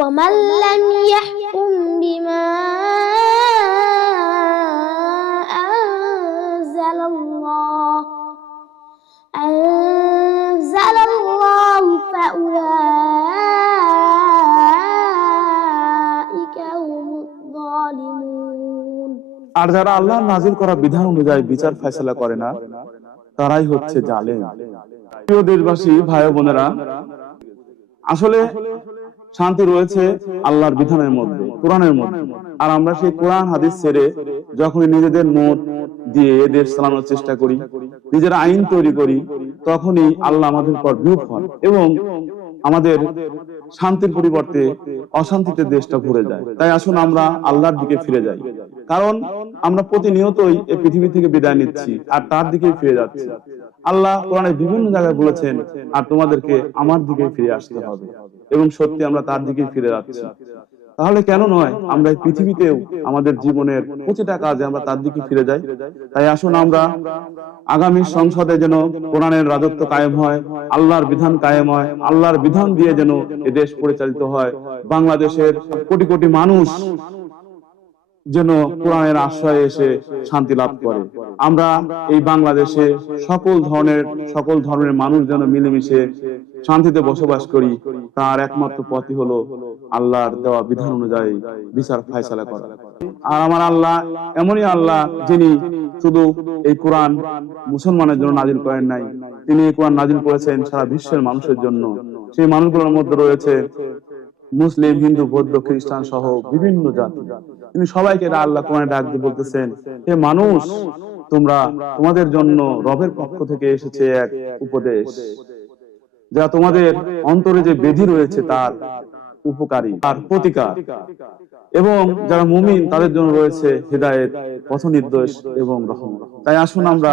ومن لم يحكم بما أنزل الله فأولئك هم الظالمون। আর যারা আল্লাহর নাজিল করা বিধান অনুযায়ী বিচার ফয়সালা করে না, তারাই হচ্ছে জালেম। প্রিয় দেশবাসী, ভাই বোনেরা, আসলে শান্তি রয়েছে আল্লাহর বিধানের মধ্যে, কোরআনের মধ্যে। আর আমরা সেই কোরআন হাদিস ছেড়ে যখনই নিজেদের মত দিয়ে দেশ চালানোর চেষ্টা করি, নিজের আইন তৈরি করি, তখনই আল্লাহ আমাদের উপর বিরূপ হন এবং আমাদের শান্তির পরিবর্তে অশান্তিতে দেশটা ভরে যায়। তাই আসুন আমরা আল্লাহর দিকে ফিরে যাই, কারণ আমরা প্রতিনিয়তই এই পৃথিবী থেকে বিদায় নিচ্ছি আর তার দিকেই ফিরে যাচ্ছি। আল্লাহ কোরআনে বিভিন্ন জায়গায় বলেছেন, আর তোমাদেরকে আমার দিকে ফিরে আসতে হবে, এবং সত্যি আমরা তার দিকেই ফিরে যাচ্ছি। তাহলে কেন নয় আমরা এই পৃথিবীতেও আমাদের জীবনের প্রতিটা কাজে আমরা তার দিকে ফিরে যাই। তাই আসুন আমরা আগামী সংসদে যেন কোরআনের রাজত্ব কায়েম হয়, আল্লাহর বিধান কায়েম হয়, আল্লাহর বিধান দিয়ে যেন এ দেশ পরিচালিত হয়। বাংলাদেশের কোটি কোটি মানুষ যেন কোরআনের আশ্রয়ে এসে শান্তি লাভ করে। আমরা এই বাংলাদেশে সকল ধর্মের মানুষ যেন মিলেমিশে শান্তিতে বসবাস করি। তার একমাত্র পথই হলো আল্লাহর দেওয়া বিধান অনুযায়ী বিচার ফয়সালা করা। আর আমার আল্লাহ এমনই আল্লাহ, যিনি শুধু এই কোরআন মুসলমানের জন্য নাজিল করেন নাই, তিনি এই কোরআন নাজিল করেছেন সারা বিশ্বের মানুষের জন্য। সেই মানুষগুলোর মধ্যে রয়েছে মুসলিম, হিন্দু, বৌদ্ধ, খ্রিস্টান সহ বিভিন্ন জাতি। তিনি সবাইকে আল্লাহ কোরআনে ডাক দিয়ে বলতেছেন, হে মানুষ, তোমাদের জন্য রবের পক্ষ থেকে এসেছে এক উপদেশ, যা তোমাদের অন্তরে যে বেধি রয়েছে তার উপকারী আর প্রতিকার, এবং যারা মুমিন তাদের জন্য রয়েছে হিদায়েত, পথ নির্দেশ এবং রহমত। তাই আসুন আমরা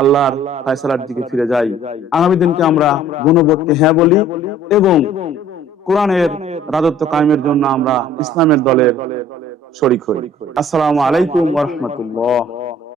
আল্লাহর ফয়সালার দিকে ফিরে যাই, আগামী দিনকে আমরা গুণবোধকে হ্যাঁ বলি এবং কোরআনের রাজত্ব কায়েমের জন্য আমরা ইসলামের দলের শরীক হই। আসসালামু আলাইকুম ওয়া রাহমাতুল্লাহ।